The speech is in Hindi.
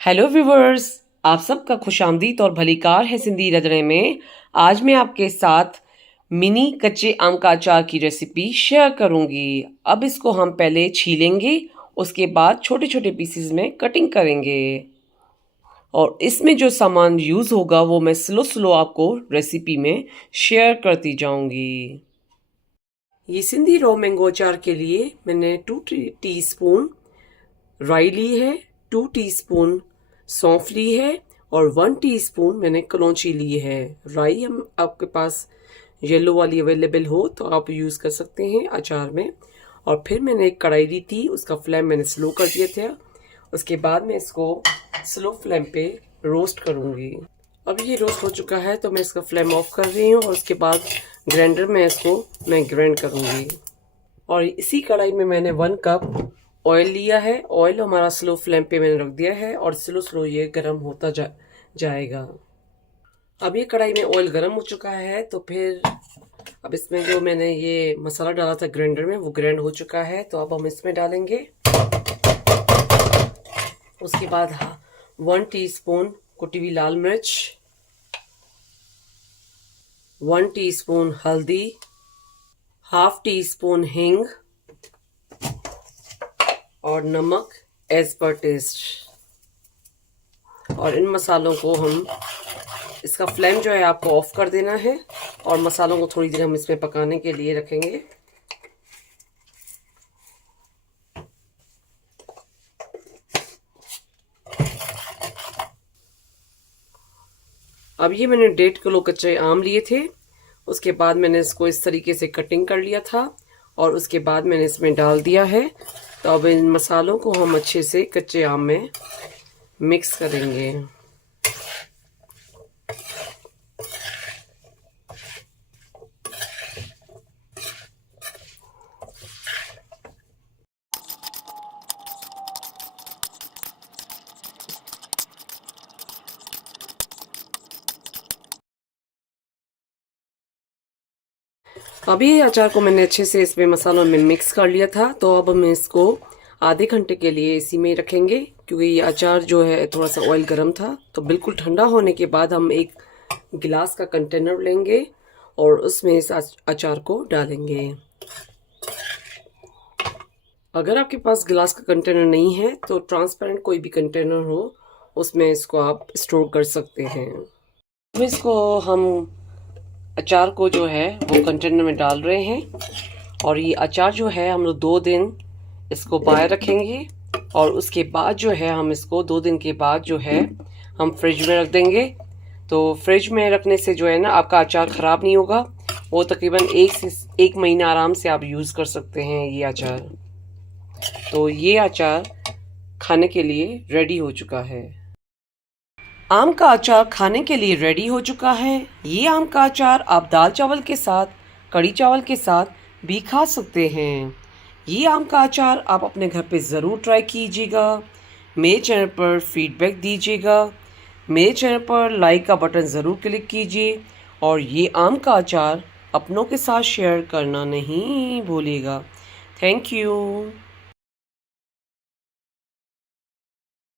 हेलो व्यूवर्स, आप सबका खुशामदीद और भलीकार है सिंधी रंधणे में। आज मैं आपके साथ मिनी कच्चे आम का अचार की रेसिपी शेयर करूंगी। अब इसको हम पहले छीलेंगे, उसके बाद छोटे छोटे पीसेस में कटिंग करेंगे और इसमें जो सामान यूज़ होगा वो मैं स्लो स्लो आपको रेसिपी में शेयर करती जाऊंगी। ये सिंधी रॉ मैंगो अचार के लिए मैंने 2 टीस्पून राई ली है, 2 टीस्पून सौंफ ली है और 1 टीस्पून मैंने कलौंजी ली है। राई हम आपके पास येलो वाली अवेलेबल हो तो आप यूज़ कर सकते हैं अचार में। और फिर मैंने एक कढ़ाई ली थी, उसका फ्लेम मैंने स्लो कर दिया था। उसके बाद मैं इसको स्लो फ्लेम पे रोस्ट करूँगी। अब ये रोस्ट हो चुका है तो मैं इसका फ्लेम ऑफ कर रही हूँ और उसके बाद ग्राइंडर में इसको मैं ग्राइंड करूँगी। और इसी कढ़ाई में मैंने 1 कप ऑयल लिया है। ऑयल हमारा स्लो फ्लेम पे मैंने रख दिया है और स्लो स्लो ये गर्म होता जाएगा। अब ये कढ़ाई में ऑयल गर्म हो चुका है तो फिर अब इसमें जो मैंने ये मसाला डाला था ग्राइंडर में वो ग्राइंड हो चुका है तो अब हम इसमें डालेंगे। उसके बाद 1 टीस्पून कुटी हुई लाल मिर्च, 1 टीस्पून हल्दी, हाफ टीस्पून हींग और नमक एज पर टेस्ट। और इन मसालों को हम इसका फ्लेम जो है आपको ऑफ कर देना है और मसालों को थोड़ी देर हम इसमें पकाने के लिए रखेंगे। अब ये मैंने 1.5 किलो कच्चे आम लिए थे। उसके बाद मैंने इसको इस तरीके से कटिंग कर लिया था और उसके बाद मैंने इसमें डाल दिया है। तो अब इन मसालों को हम अच्छे से कच्चे आम में मिक्स करेंगे। अभी अचार को मैंने अच्छे से इसमें मसालों में मिक्स कर लिया था तो अब हम इसको आधे घंटे के लिए इसी में रखेंगे क्योंकि ये अचार जो है थोड़ा सा ऑयल गर्म था। तो बिल्कुल ठंडा होने के बाद हम एक गिलास का कंटेनर लेंगे और उसमें इस अचार को डालेंगे। अगर आपके पास गिलास का कंटेनर नहीं है तो ट्रांसपेरेंट कोई भी कंटेनर हो उसमें इसको आप स्टोर कर सकते हैं। अब इसको हम अचार को जो है वो कंटेनर में डाल रहे हैं और ये अचार जो है हम लोग 2 दिन इसको बाहर रखेंगे और उसके बाद जो है हम इसको 2 दिन के बाद जो है हम फ्रिज में रख देंगे। तो फ्रिज में रखने से जो है ना आपका अचार ख़राब नहीं होगा, वो तकरीबन 1 महीना आराम से आप यूज़ कर सकते हैं ये अचार। तो ये अचार खाने के लिए रेडी हो चुका है। आम का अचार खाने के लिए रेडी हो चुका है। ये आम का अचार आप दाल चावल के साथ, कड़ी चावल के साथ भी खा सकते हैं। ये आम का अचार आप अपने घर पे ज़रूर ट्राई कीजिएगा। मेरे चैनल पर फीडबैक दीजिएगा। मेरे चैनल पर लाइक का बटन ज़रूर क्लिक कीजिए और ये आम का अचार अपनों के साथ शेयर करना नहीं भूलिएगा। Thank you.